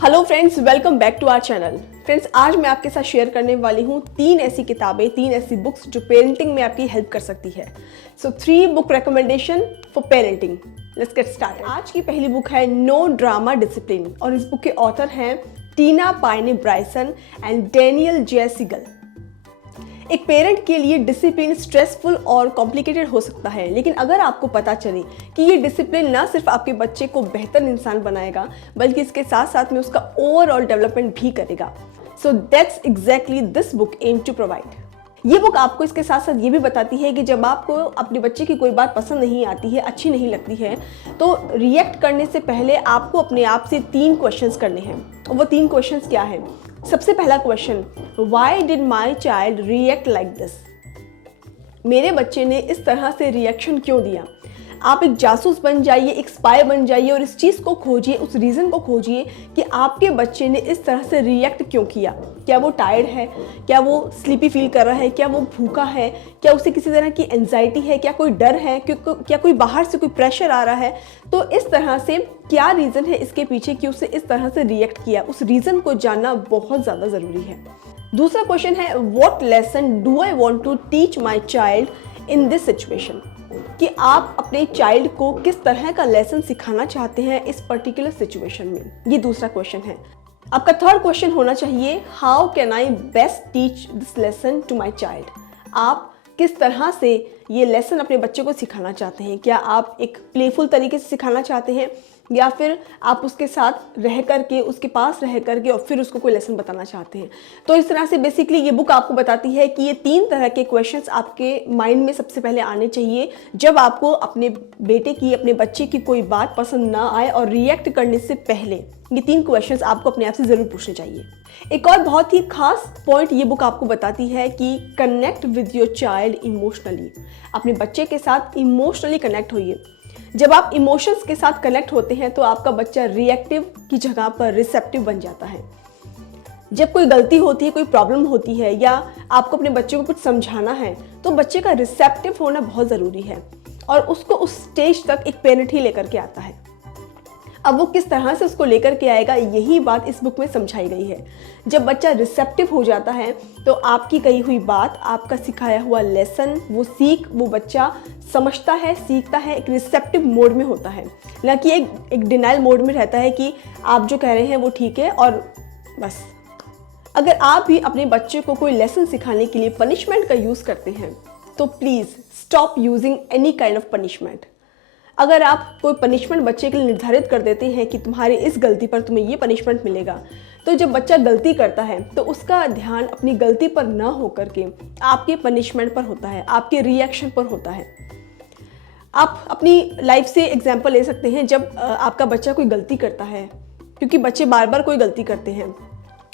Hello friends, welcome back to our channel. Friends, आज मैं आपके साथ शेयर करने वाली हूँ 3 ऐसी किताबें, 3 ऐसी बुक्स जो पेरेंटिंग में आपकी हेल्प कर सकती है। सो 3 book recommendation for parenting. Let's get started. आज की पहली बुक है नो ड्रामा डिसिप्लिन और इस बुक के ऑथर हैं टीना पायने ब्राइसन एंड डैनियल जे सिगल। एक पेरेंट के लिए डिसिप्लिन स्ट्रेसफुल और कॉम्प्लिकेटेड हो सकता है, लेकिन अगर आपको पता चले कि ये डिसिप्लिन ना सिर्फ आपके बच्चे को बेहतर इंसान बनाएगा बल्कि इसके साथ साथ में उसका ओवरऑल डेवलपमेंट भी करेगा। So that's exactly this book aim to provide. ये बुक आपको इसके साथ साथ ये भी बताती है कि जब आपको अपने बच्चे की कोई बात पसंद नहीं आती है, अच्छी नहीं लगती है, तो रिएक्ट करने से पहले आपको अपने आप से 3 क्वेश्चंस करने हैं। और वो 3 क्वेश्चंस क्या हैं? सबसे पहला question, why did my child react like this? मेरे बच्चे ने इस तरह से रिएक्शन क्यों दिया? आप एक जासूस बन जाइए, एक स्पाई बन जाइए और इस चीज़ को खोजिए, उस रीज़न को खोजिए कि आपके बच्चे ने इस तरह से रिएक्ट क्यों किया। क्या वो टायर्ड है? क्या वो स्लीपी फील कर रहा है? क्या वो भूखा है? क्या उसे किसी तरह की एंजाइटी है? क्या कोई डर है? क्या कोई बाहर से कोई प्रेशर आ रहा है? तो इस तरह से क्या रीज़न है इसके पीछे कि उसे इस तरह से रिएक्ट किया? उस रीज़न को जानना बहुत ज़्यादा ज़रूरी है। दूसरा क्वेश्चन है, what lesson do I want to teach my child in this situation? कि आप अपने चाइल्ड को किस तरह का लेसन सिखाना चाहते हैं इस पर्टिकुलर सिचुएशन में। ये दूसरा क्वेश्चन है। आपका थर्ड क्वेश्चन होना चाहिए, how can I best teach this lesson to my child? आप किस तरह से ये लेसन अपने बच्चे को सिखाना चाहते हैं? क्या आप एक प्लेफुल तरीके से सिखाना चाहते हैं या फिर आप उसके साथ रह करके, उसके पास रह करके और फिर उसको कोई लेसन बताना चाहते हैं? तो इस तरह से बेसिकली ये बुक आपको बताती है कि ये 3 तरह के क्वेश्चंस आपके माइंड में सबसे पहले आने चाहिए जब आपको अपने बेटे की, अपने बच्चे की कोई बात पसंद ना आए, और रिएक्ट करने से पहले ये 3 क्वेश्चंस आपको अपने आप से ज़रूर पूछने चाहिए। एक और बहुत ही खास पॉइंट ये बुक आपको बताती है कि connect with your child emotionally. अपने बच्चे के साथ इमोशनली कनेक्ट होइए। जब आप इमोशंस के साथ कनेक्ट होते हैं तो आपका बच्चा रिएक्टिव की जगह पर रिसेप्टिव बन जाता है। जब कोई गलती होती है, कोई प्रॉब्लम होती है या आपको अपने बच्चे को कुछ समझाना है, तो बच्चे का रिसेप्टिव होना बहुत ज़रूरी है और उसको उस स्टेज तक एक पेरेंट ही लेकर के आता है। अब वो किस तरह से उसको लेकर के आएगा, यही बात इस बुक में समझाई गई है। जब बच्चा रिसेप्टिव हो जाता है तो आपकी कही हुई बात, आपका सिखाया हुआ लेसन, वो बच्चा समझता है, सीखता है, एक रिसेप्टिव मोड में होता है, ना कि एक डिनाइल मोड में रहता है कि आप जो कह रहे हैं वो ठीक है और बस। अगर आप भी अपने बच्चे को कोई लेसन सिखाने के लिए पनिशमेंट का यूज़ करते हैं तो please stop using any kind of punishment. अगर आप कोई पनिशमेंट बच्चे के लिए निर्धारित कर देते हैं कि तुम्हारी इस गलती पर तुम्हें ये पनिशमेंट मिलेगा, तो जब बच्चा गलती करता है तो उसका ध्यान अपनी गलती पर ना होकर के आपके पनिशमेंट पर होता है, आपके रिएक्शन पर होता है। आप अपनी लाइफ से एग्जाम्पल ले सकते हैं। जब आपका बच्चा कोई गलती करता है, क्योंकि बच्चे बार बार कोई गलती करते हैं,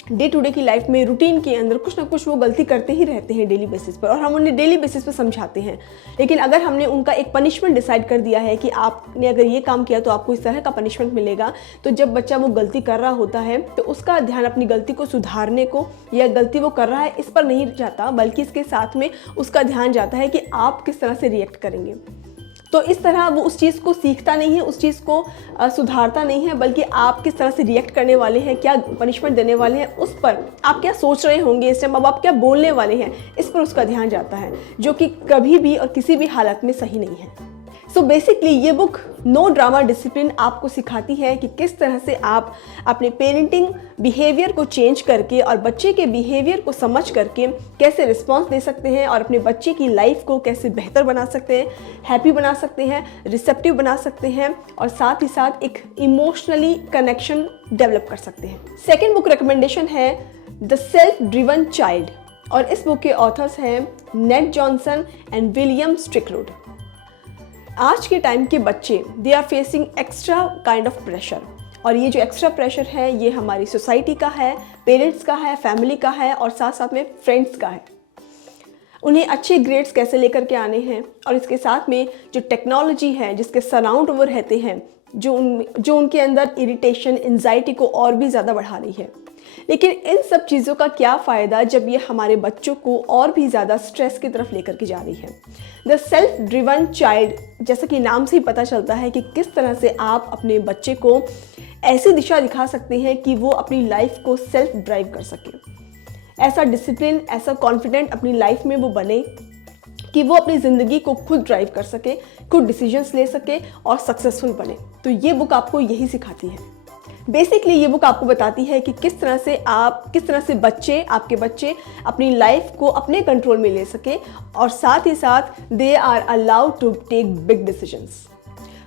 डे टू डे की लाइफ में रूटीन के अंदर कुछ ना कुछ वो गलती करते ही रहते हैं डेली बेसिस पर, और हम उन्हें डेली बेसिस पर समझाते हैं। लेकिन अगर हमने उनका एक पनिशमेंट डिसाइड कर दिया है कि आपने अगर ये काम किया तो आपको इस तरह का पनिशमेंट मिलेगा, तो जब बच्चा वो गलती कर रहा होता है तो उसका ध्यान अपनी गलती को सुधारने को या गलती वो कर रहा है इस पर नहीं जाता, बल्कि इसके साथ में उसका ध्यान जाता है कि आप किस तरह से रिएक्ट करेंगे। तो इस तरह वो उस चीज़ को सीखता नहीं है, उस चीज़ को सुधारता नहीं है, बल्कि आप किस तरह से रिएक्ट करने वाले हैं, क्या पनिशमेंट देने वाले हैं, उस पर आप क्या सोच रहे होंगे इस टाइम, अब आप क्या बोलने वाले हैं, इस पर उसका ध्यान जाता है, जो कि कभी भी और किसी भी हालत में सही नहीं है। सो बेसिकली ये बुक नो ड्रामा डिसिप्लिन आपको सिखाती है कि किस तरह से आप अपने पेरेंटिंग बिहेवियर को चेंज करके और बच्चे के बिहेवियर को समझ करके कैसे रिस्पॉन्स दे सकते हैं और अपने बच्चे की लाइफ को कैसे बेहतर बना सकते हैं, हैप्पी बना सकते हैं, रिसेप्टिव बना सकते हैं और साथ ही साथ एक इमोशनली कनेक्शन डेवलप कर सकते हैं। सेकेंड बुक रिकमेंडेशन है द सेल्फ ड्रिवन चाइल्ड और इस बुक के ऑथर्स हैं Nate Johnson and William Stixrud. आज के टाइम के बच्चे they are facing extra kind of pressure, और ये जो एक्स्ट्रा प्रेशर है ये हमारी सोसाइटी का है, पेरेंट्स का है, फैमिली का है और साथ साथ में फ्रेंड्स का है। उन्हें अच्छे ग्रेड्स कैसे लेकर के आने हैं और इसके साथ में जो टेक्नोलॉजी है जिसके सराउंड वो रहते हैं, जो उनके अंदर इरिटेशन, एंजाइटी को और भी ज़्यादा बढ़ा रही है। लेकिन इन सब चीज़ों का क्या फ़ायदा जब ये हमारे बच्चों को और भी ज़्यादा स्ट्रेस की तरफ लेकर के जा रही है। द सेल्फ ड्रिवन चाइल्ड, जैसा कि नाम से ही पता चलता है कि किस तरह से आप अपने बच्चे को ऐसी दिशा दिखा सकते हैं कि वो अपनी लाइफ को सेल्फ ड्राइव कर सके। ऐसा डिसिप्लिन, ऐसा कॉन्फिडेंट अपनी लाइफ में वो बने कि वो अपनी ज़िंदगी को खुद ड्राइव कर सके, खुद डिसीजंस ले सके और सक्सेसफुल बने। तो ये बुक आपको यही सिखाती है। बेसिकली ये बुक आपको बताती है कि किस तरह से आपके बच्चे अपनी लाइफ को अपने कंट्रोल में ले सके और साथ ही साथ they are allowed to take big decisions.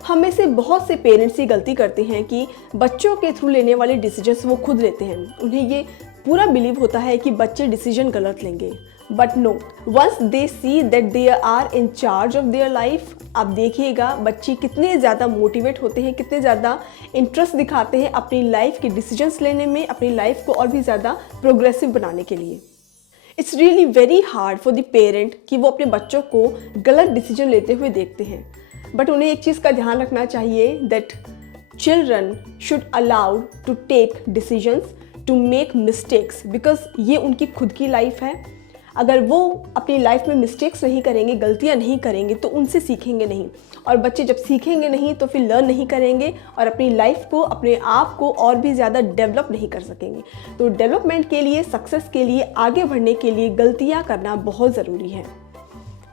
हम में से बहुत से पेरेंट्स ये गलती करते हैं कि बच्चों के थ्रू लेने वाले डिसीजंस वो खुद लेते हैं। उन्हें ये पूरा बिलीव होता है कि बच्चे डिसीजन गलत लेंगे, but no, once they see that they are in charge of their life, आप देखिएगा बच्चे कितने ज़्यादा मोटिवेट होते हैं, कितने ज़्यादा इंटरेस्ट दिखाते हैं अपनी लाइफ के डिसीजंस लेने में, अपनी लाइफ को और भी ज़्यादा प्रोग्रेसिव बनाने के लिए। It's really very hard for the parent कि वो अपने बच्चों को गलत डिसीजन लेते हुए देखते हैं, बट उन्हें एक चीज़ का ध्यान रखना चाहिए that children should allowed to take decisions, to make mistakes, because ये उनकी खुद की लाइफ है। अगर वो अपनी लाइफ में मिस्टेक्स नहीं करेंगे, गलतियां नहीं करेंगे, तो उनसे सीखेंगे नहीं, और बच्चे जब सीखेंगे नहीं तो फिर लर्न नहीं करेंगे और अपनी लाइफ को, अपने आप को और भी ज़्यादा डेवलप नहीं कर सकेंगे। तो डेवलपमेंट के लिए, सक्सेस के लिए, आगे बढ़ने के लिए गलतियां करना बहुत ज़रूरी है।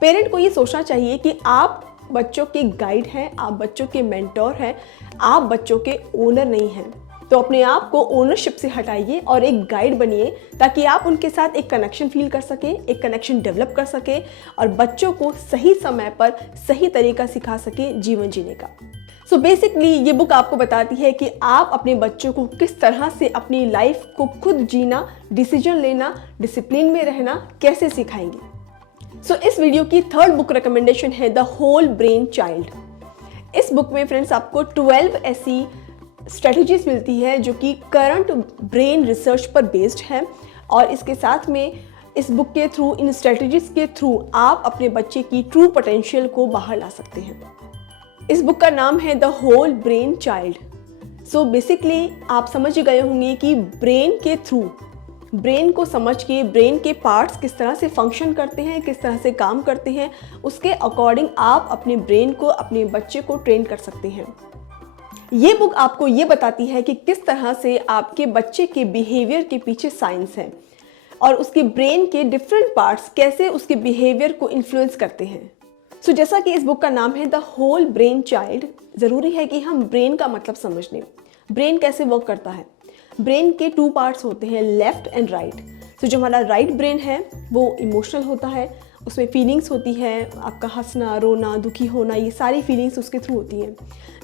पेरेंट को ये सोचना चाहिए कि आप बच्चों के गाइड हैं, आप बच्चों के मेंटोर हैं, आप बच्चों के ओनर नहीं हैं। तो अपने आप को ओनरशिप से हटाइए और एक गाइड बनिए, ताकि आप उनके साथ एक कनेक्शन फील कर सकें, एक कनेक्शन डेवलप कर सकें और बच्चों को सही समय पर सही तरीका सिखा सकें जीवन जीने का। सो बेसिकली ये बुक आपको बताती है कि आप अपने बच्चों को किस तरह से अपनी लाइफ को खुद जीना, डिसीजन लेना, डिसिप्लिन में रहना कैसे सिखाएंगे। सो इस वीडियो की थर्ड बुक रिकमेंडेशन है द होल ब्रेन चाइल्ड। इस बुक में फ्रेंड्स आपको 12 ऐसी स्ट्रेटजीज मिलती है जो कि करंट ब्रेन रिसर्च पर बेस्ड है, और इसके साथ में इस बुक के थ्रू, इन स्ट्रेटजीज के थ्रू आप अपने बच्चे की ट्रू पोटेंशियल को बाहर ला सकते हैं। इस बुक का नाम है the whole brain child. So basically आप समझ गए होंगे कि ब्रेन के थ्रू, ब्रेन को समझ के, ब्रेन के पार्ट्स किस तरह से फंक्शन करते हैं, किस तरह से काम करते हैं, उसके अकॉर्डिंग आप अपने ब्रेन को, अपने बच्चे को ट्रेन कर सकते हैं। ये बुक आपको ये बताती है कि किस तरह से आपके बच्चे के बिहेवियर के पीछे साइंस है और उसके ब्रेन के डिफरेंट पार्ट्स कैसे उसके बिहेवियर को इन्फ्लुएंस करते हैं। सो जैसा कि इस बुक का नाम है द होल ब्रेन चाइल्ड, ज़रूरी है कि हम ब्रेन का मतलब समझ लें। ब्रेन कैसे वर्क करता है। ब्रेन के 2 पार्ट्स होते हैं, लेफ्ट एंड राइट। सो जो हमारा राइट ब्रेन है वो इमोशनल होता है, उसमें फीलिंग्स होती है, आपका हंसना, रोना, दुखी होना, ये सारी फीलिंग्स उसके थ्रू होती हैं।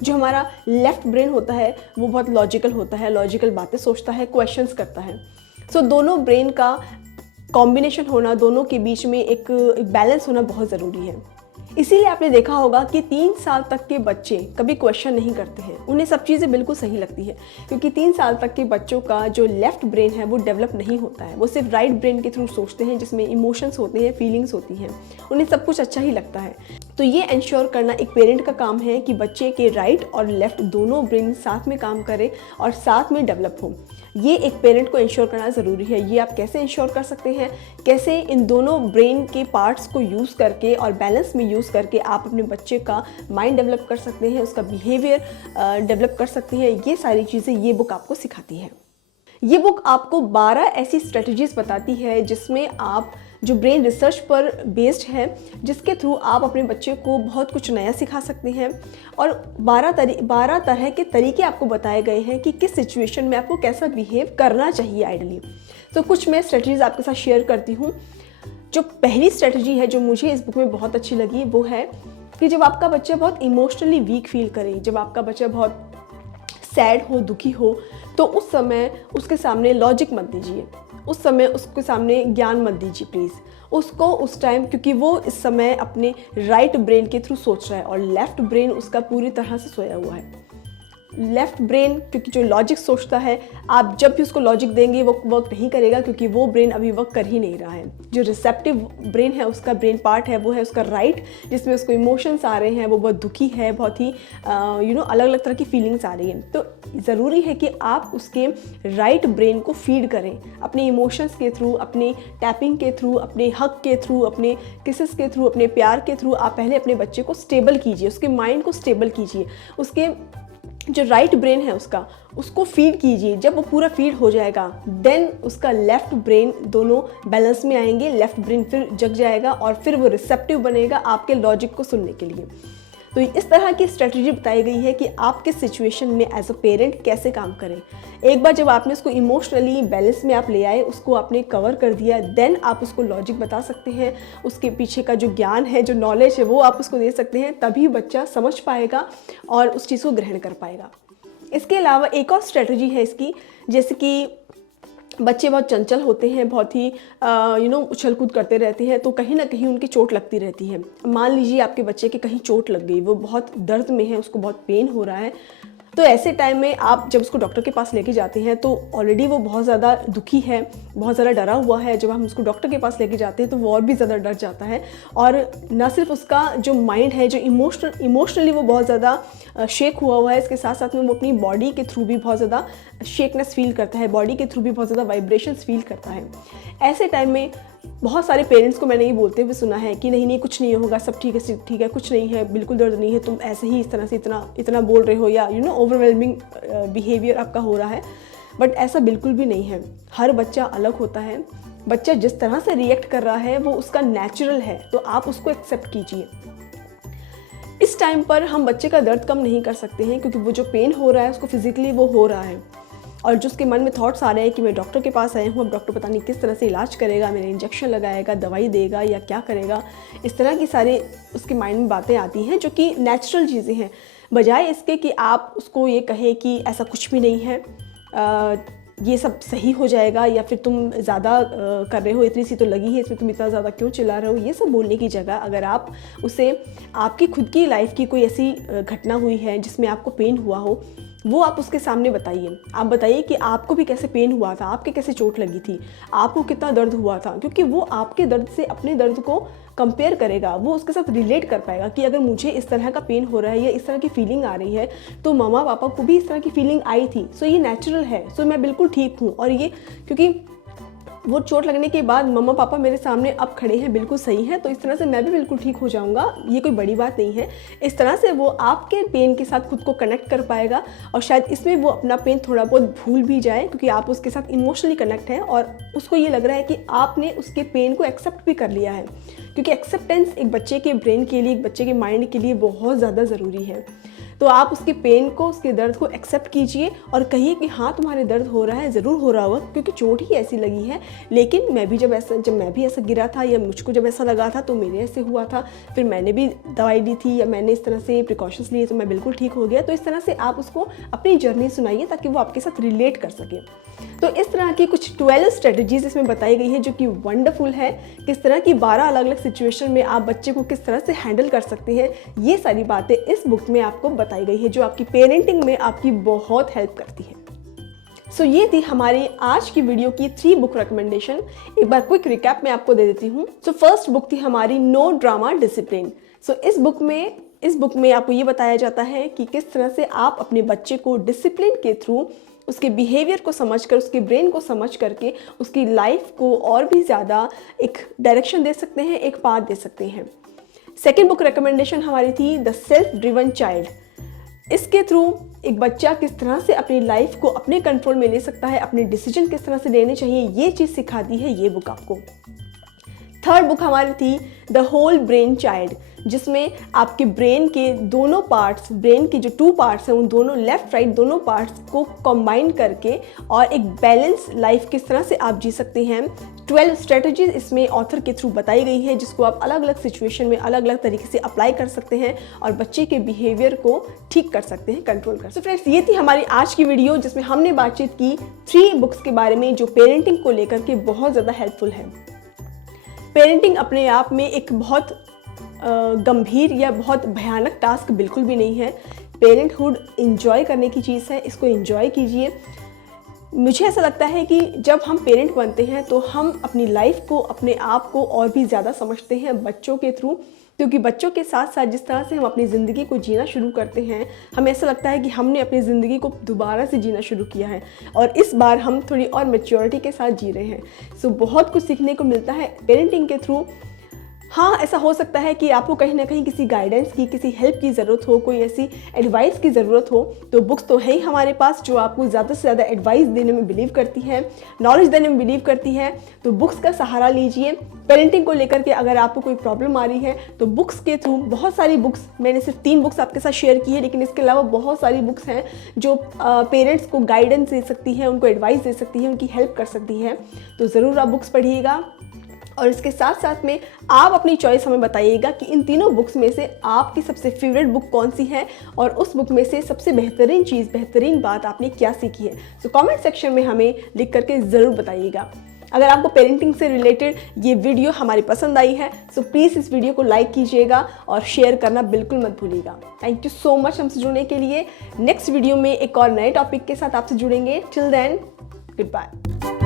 जो हमारा लेफ्ट ब्रेन होता है वो बहुत लॉजिकल होता है, लॉजिकल बातें सोचता है, क्वेश्चंस करता है। सो दोनों ब्रेन का कॉम्बिनेशन होना, दोनों के बीच में एक बैलेंस होना बहुत ज़रूरी है। इसीलिए आपने देखा होगा कि 3 साल तक के बच्चे कभी क्वेश्चन नहीं करते हैं, उन्हें सब चीज़ें बिल्कुल सही लगती है, क्योंकि 3 साल तक के बच्चों का जो लेफ्ट ब्रेन है वो डेवलप नहीं होता है। वो सिर्फ राइट ब्रेन के थ्रू सोचते हैं, जिसमें इमोशंस होते हैं, फीलिंग्स होती हैं, उन्हें सब कुछ अच्छा ही लगता है। तो ये इंश्योर करना एक पेरेंट का काम है कि बच्चे के राइट और लेफ्ट दोनों ब्रेन साथ में काम करें और साथ में डेवलप हो। ये एक पेरेंट को इंश्योर करना ज़रूरी है। ये आप कैसे इंश्योर कर सकते हैं, कैसे इन दोनों ब्रेन के पार्ट्स को यूज़ करके और बैलेंस में यूज़ करके आप अपने बच्चे का माइंड डेवलप कर सकते हैं, उसका बिहेवियर डेवलप कर सकते हैं, ये सारी चीज़ें ये बुक आपको सिखाती है। ये बुक आपको 12 ऐसी स्ट्रेटजीज बताती है जिसमें आप, जो ब्रेन रिसर्च पर बेस्ड है, जिसके थ्रू आप अपने बच्चे को बहुत कुछ नया सिखा सकते हैं, और 12 तरह के तरीके आपको बताए गए हैं कि किस सिचुएशन में आपको कैसा बिहेव करना चाहिए आइडियली। तो कुछ मैं स्ट्रेटजीज आपके साथ शेयर करती हूँ। जो पहली स्ट्रेटजी है जो मुझे इस बुक में बहुत अच्छी लगी वो है कि जब आपका बच्चा बहुत इमोशनली वीक फील करे, जब आपका बच्चा बहुत सैड हो, दुखी हो, तो उस समय उसके सामने लॉजिक मत दीजिए, उस समय उसके सामने ज्ञान मत दीजिए प्लीज़ उसको उस टाइम, क्योंकि वो इस समय अपने राइट ब्रेन के थ्रू सोच रहा है और लेफ्ट ब्रेन उसका पूरी तरह से सोया हुआ है। लेफ्ट ब्रेन, क्योंकि जो लॉजिक सोचता है, आप जब भी उसको लॉजिक देंगे वो वर्क नहीं करेगा, क्योंकि वो ब्रेन अभी वर्क कर ही नहीं रहा है। जो रिसेप्टिव ब्रेन है, उसका ब्रेन पार्ट है, वो है उसका राइट, जिसमें उसको इमोशंस आ रहे हैं, वो बहुत दुखी है, बहुत ही अलग अलग तरह की फीलिंग्स आ रही हैं। तो ज़रूरी है कि आप उसके राइट ब्रेन को फीड करें अपने इमोशंस के थ्रू, अपने टैपिंग के थ्रू, अपने हक के थ्रू, अपने किसेस के थ्रू, अपने प्यार के थ्रू। आप पहले अपने बच्चे को स्टेबल कीजिए, उसके माइंड को स्टेबल कीजिए, उसके जो राइट ब्रेन है उसको फीड कीजिए। जब वो पूरा फीड हो जाएगा, देन उसका लेफ्ट ब्रेन, दोनों बैलेंस में आएंगे, लेफ्ट ब्रेन फिर जग जाएगा और फिर वो रिसेप्टिव बनेगा आपके लॉजिक को सुनने के लिए। तो इस तरह की स्ट्रेटजी बताई गई है कि आप किस सिचुएशन में एज अ पेरेंट कैसे काम करें। एक बार जब आपने उसको इमोशनली बैलेंस में आप ले आए, उसको आपने कवर कर दिया, देन आप उसको लॉजिक बता सकते हैं, उसके पीछे का जो ज्ञान है, जो नॉलेज है, वो आप उसको दे सकते हैं। तभी बच्चा समझ पाएगा और उस चीज़ को ग्रहण कर पाएगा। इसके अलावा एक और स्ट्रेटजी है इसकी, जैसे कि बच्चे बहुत चंचल होते हैं, बहुत ही उछल कूद करते रहते हैं, तो कहीं ना कहीं उनकी चोट लगती रहती है। मान लीजिए आपके बच्चे के कहीं चोट लग गई, वो बहुत दर्द में है, उसको बहुत पेन हो रहा है, तो ऐसे टाइम में आप जब उसको डॉक्टर के पास लेके जाते हैं तो ऑलरेडी वो बहुत ज़्यादा दुखी है, बहुत ज़्यादा डरा हुआ है। जब हम उसको डॉक्टर के पास लेके जाते हैं तो वो और भी ज़्यादा डर जाता है, और ना सिर्फ उसका जो माइंड है, जो इमोशनली वो बहुत ज़्यादा शेक हुआ है, इसके साथ साथ में वो अपनी बॉडी के थ्रू भी बहुत ज़्यादा शेकनेस फील करता है, बॉडी के थ्रू भी बहुत ज़्यादा वाइब्रेशंस फील करता है। ऐसे टाइम में बहुत सारे पेरेंट्स को मैंने ये बोलते हुए सुना है कि नहीं कुछ नहीं होगा, सब ठीक है, कुछ नहीं है, बिल्कुल दर्द नहीं है, तुम ऐसे ही इस तरह से इतना बोल रहे हो, या ओवरवेलमिंग बिहेवियर आपका हो रहा है। बट ऐसा बिल्कुल भी नहीं है। हर बच्चा अलग होता है, बच्चा जिस तरह से रिएक्ट कर रहा है वो उसका नेचुरल है, तो आप उसको एक्सेप्ट कीजिए। इस टाइम पर हम बच्चे का दर्द कम नहीं कर सकते हैं, क्योंकि वो जो पेन हो रहा है उसको फिजिकली वो हो रहा है, और जो उसके मन में थॉट्स आ रहे हैं कि मैं डॉक्टर के पास आया हूँ, अब डॉक्टर पता नहीं किस तरह से इलाज करेगा, मेरे इंजेक्शन लगाएगा, दवाई देगा या क्या करेगा, इस तरह की सारी उसके माइंड में बातें आती हैं, जो कि नेचुरल चीज़ें हैं। बजाय इसके कि आप उसको ये कहें कि ऐसा कुछ भी नहीं है, ये सब सही हो जाएगा, या फिर तुम ज़्यादा कर रहे हो, इतनी सी तो लगी है, इसमें तुम इतना ज़्यादा क्यों चिल्ला रहे हो, ये सब बोलने की जगह अगर आप उसे आपकी खुद की लाइफ की कोई ऐसी घटना हुई है जिसमें आपको पेन हुआ हो, वो आप उसके सामने बताइए। आप बताइए कि आपको भी कैसे पेन हुआ था, आपके कैसे चोट लगी थी, आपको कितना दर्द हुआ था, क्योंकि वो आपके दर्द से अपने दर्द को कंपेयर करेगा, वो उसके साथ रिलेट कर पाएगा कि अगर मुझे इस तरह का पेन हो रहा है या इस तरह की फीलिंग आ रही है, तो मम्मा पापा को भी इस तरह की फीलिंग आई थी, सो ये नेचुरल है, सो मैं बिल्कुल ठीक हूँ। और ये क्योंकि वो चोट लगने के बाद मम्मा पापा मेरे सामने अब खड़े हैं, बिल्कुल सही है, तो इस तरह से मैं भी बिल्कुल ठीक हो जाऊंगा, ये कोई बड़ी बात नहीं है। इस तरह से वो आपके पेन के साथ खुद को कनेक्ट कर पाएगा, और शायद इसमें वो अपना पेन थोड़ा बहुत भूल भी जाए, क्योंकि आप उसके साथ इमोशनली कनेक्ट हैं और उसको ये लग रहा है कि आपने उसके पेन को एक्सेप्ट भी कर लिया है, क्योंकि एक्सेप्टेंस एक बच्चे के ब्रेन के लिए, एक बच्चे के माइंड के लिए बहुत ज़्यादा ज़रूरी है। तो आप उसके पेन को, उसके दर्द को एक्सेप्ट कीजिए और कहिए कि हाँ तुम्हारे दर्द हो रहा है, ज़रूर हो रहा होगा, क्योंकि चोट ही ऐसी लगी है, लेकिन मैं भी जब मैं भी ऐसा गिरा था या मुझको जब ऐसा लगा था तो मेरे ऐसे हुआ था, फिर मैंने भी दवाई ली थी या मैंने इस तरह से प्रिकॉशंस लिए तो मैं बिल्कुल ठीक हो गया। तो इस तरह से आप उसको अपनी जर्नी सुनाइए ताकि वो आपके साथ रिलेट कर सके। तो इस तरह की कुछ 12 स्ट्रेटजीज इसमें बताई गई है जो कि वंडरफुल है। किस तरह की 12 अलग अलग सिचुएशन में आप बच्चे को किस तरह से हैंडल कर सकते हैं, ये सारी बातें इस बुक में आपको बताई गई है, जो आपकी पेरेंटिंग में आपकी बहुत हेल्प करती है। सो ये थी हमारी आज की वीडियो की 3 बुक रिकमेंडेशन। एक बार क्विक रिकैप मैं आपको दे देती हूँ। सो फर्स्ट बुक थी हमारी नो ड्रामा डिसिप्लिन। सो इस बुक में आपको ये बताया जाता है कि किस तरह से आप अपने बच्चे को डिसिप्लिन के थ्रू उसके बिहेवियर को समझकर, उसके ब्रेन को समझ करके उसकी लाइफ को और भी ज़्यादा एक डायरेक्शन दे सकते हैं, एक पाथ दे सकते हैं। सेकेंड बुक रिकमेंडेशन हमारी थी द सेल्फ ड्रिवन चाइल्ड। इसके थ्रू एक बच्चा किस तरह से अपनी लाइफ को अपने कंट्रोल में ले सकता है, अपने डिसीजन किस तरह से लेने चाहिए, ये चीज़ सिखाती है ये बुक आपको। थर्ड बुक हमारी थी द होल ब्रेन चाइल्ड, जिसमें आपके ब्रेन के दोनों पार्ट्स, ब्रेन के जो 2 पार्ट्स हैं उन दोनों लेफ्ट राइट दोनों पार्ट्स को कंबाइन करके और एक बैलेंस लाइफ किस तरह से आप जी सकते हैं। 12 स्ट्रेटजीज इसमें ऑथर के थ्रू बताई गई है, जिसको आप अलग अलग सिचुएशन में अलग अलग तरीके से अप्लाई कर सकते हैं और बच्चे के बिहेवियर को ठीक कर सकते हैं, कंट्रोल कर सकते हैं। फ्रेंड्स, ये थी हमारी आज की वीडियो जिसमें हमने बातचीत की 3 बुक्स के बारे में जो पेरेंटिंग को लेकर के बहुत ज़्यादा हेल्पफुल है। पेरेंटिंग अपने आप में एक बहुत गंभीर या बहुत भयानक टास्क बिल्कुल भी नहीं है। पेरेंटहुड इंजॉय करने की चीज़ है, इसको इंजॉय कीजिए। मुझे ऐसा लगता है कि जब हम पेरेंट बनते हैं तो हम अपनी लाइफ को, अपने आप को और भी ज़्यादा समझते हैं बच्चों के थ्रू, क्योंकि बच्चों के साथ साथ जिस तरह से हम अपनी ज़िंदगी को जीना शुरू करते हैं, हमें ऐसा लगता है कि हमने अपनी ज़िंदगी को दोबारा से जीना शुरू किया है और इस बार हम थोड़ी और मैच्योरिटी के साथ जी रहे हैं। सो बहुत कुछ सीखने को मिलता है पेरेंटिंग के थ्रू। हाँ, ऐसा हो सकता है कि आपको कहीं ना कहीं किसी गाइडेंस की, किसी हेल्प की ज़रूरत हो, कोई ऐसी एडवाइस की ज़रूरत हो, तो बुक्स तो है ही हमारे पास जो आपको ज़्यादा से ज़्यादा एडवाइस देने में बिलीव करती है, नॉलेज देने में बिलीव करती है। तो बुक्स का सहारा लीजिए। पेरेंटिंग को लेकर के अगर आपको कोई प्रॉब्लम आ रही है तो बुक्स के थ्रू, बहुत सारी बुक्स, मैंने सिर्फ 3 बुक्स आपके साथ शेयर की है, लेकिन इसके अलावा बहुत सारी बुक्स हैं जो पेरेंट्स को गाइडेंस दे सकती है, उनको एडवाइस दे सकती है, उनकी हेल्प कर सकती है। तो ज़रूर आप बुक्स पढ़िएगा और इसके साथ साथ में आप अपनी चॉइस हमें बताइएगा कि इन तीनों बुक्स में से आपकी सबसे फेवरेट बुक कौन सी है और उस बुक में से सबसे बेहतरीन चीज़, बेहतरीन बात आपने क्या सीखी है। तो कमेंट सेक्शन में हमें लिख करके ज़रूर बताइएगा। अगर आपको पेरेंटिंग से रिलेटेड ये वीडियो हमारी पसंद आई है तो प्लीज़ इस वीडियो को लाइक कीजिएगा और शेयर करना बिल्कुल मत भूलिएगा। थैंक यू सो मच हमसे जुड़ने के लिए। नेक्स्ट वीडियो में एक और नए टॉपिक के साथ आपसे जुड़ेंगे। Till then, good bye.